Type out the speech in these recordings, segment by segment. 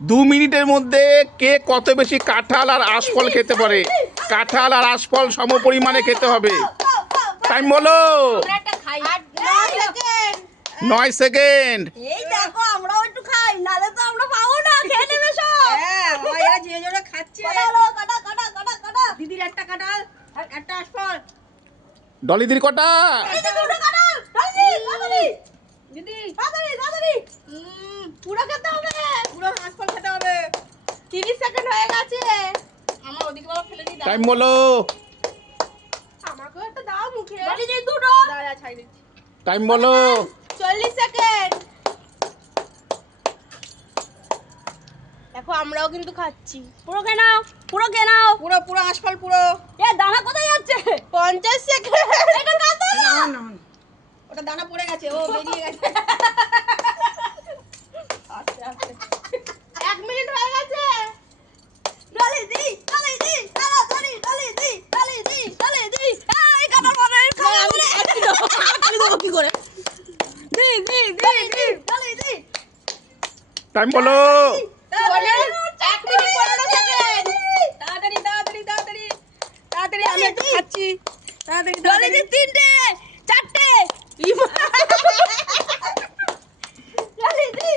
2 মিনিটের মধ্যে কে কত বেশি কাঁঠাল আর আশফল খেতে পারে। কাঁঠাল আর আশফল সম পরিমাণে খেতে হবে। টাইম বলো। 9 সেকেন্ড। এই দেখো আমরাও একটু খাই, নালে তো আমরা পাবো না। খেয়ে নেবে সব। হ্যাঁ বাবা, এরা যে জোরে খাচ্ছে। কাটা কাটা কাটা কাটা। দিদির একটা কাঁঠাল আর একটা আশফল। ডলিদির কটা? দুটো কাটাল। তাড়াতাড়ি দিদি তাড়াতাড়ি। পুরো খেতে হবে। পুরো আশফল খেতে হবে। 30 সেকেন্ড হয়ে গেছে। আমার ওদিকে বাবা ফেলে দিই। টাইম বলো। আমাকেও একটা দাও মুখে। বলি যে দুটো। দাঁড়া ছাই দিচ্ছি। টাইম বলো। 40 সেকেন্ড। দেখো আমরাও কিন্তু খাচ্ছি। পুরো খেয়ে নাও। পুরো পুরো আশফল পুরো। এ দানা কোথায় যাচ্ছে? 50 সেকেন্ড। এটা কাটো না। না ওটা দানা পড়ে গেছে, ও বেরিয়ে গেছে। আস্তে আস্তে 1 মিনিট হয়ে গেছে। ডলি দি তাড়াতাড়ি ডলি দি। এই কাটা বলে আমি দেবো কি করে? দি ডলি দি। টাইম বলো। 1 মিনিট 15 সেকেন্ড। তাড়াতাড়ি আমি একটু খাচ্ছি। তাড়াতাড়ি ডলি দি 3টে 4টে। ডলি দি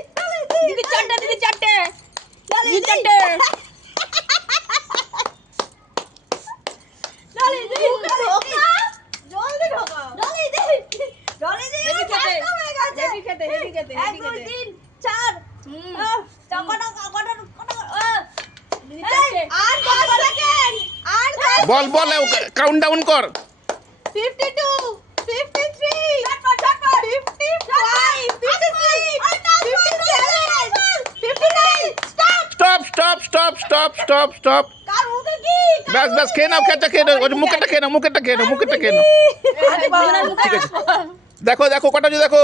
দিদি চারটে ডলি দি চারটে। ডলি দি জলদি ঢোকা। ডলি দি হেভি খেতে, ফাস্ট হয়ে গেছে। হেভি খেতে, হেভি খেতে, 1 হেভি 2 খেতে। 3 4 কটা দিদি চারটে। আর 10 সেকেন্ড। আর 10 বল কাউন্ট ডাউন কর। 52 53 55 56 57 স্টপ। কার মুখে কি? ব্যাস খেয়ে নাও। মুখেরটা খেয়ে নাও। ঠিক আছে। দেখো কটা যে দেখো।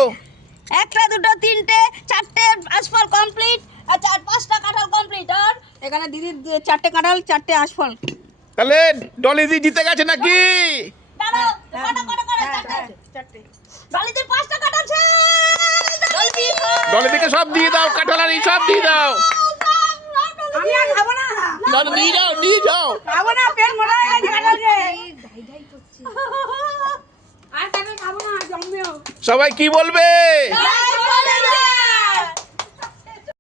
1টা 2টো 3টে 4টে আশফল কমপ্লিট। আর 4-5টা কাঁঠাল কমপ্লিট। আর এখানে দিদির 4টে কাঁঠাল 4টে আশফল। তাহলে ডলিদি জিতে গেছে নাকি? দাঁড়াও কটা চারটে। ডলিদের 5টা কাঁঠাল শেষ। ডলিদিকে সব দিয়ে দাও, কাঁঠাল আর সব দিয়ে দাও। আমি আর খাবো না। নিয়ে যাও। খাবো না, পেট মোটা হয়ে গেছে কাঁঠাল খেয়ে। আর কেন খাবো না, জম্মেও। সবাই কি বলবে? জয় বলে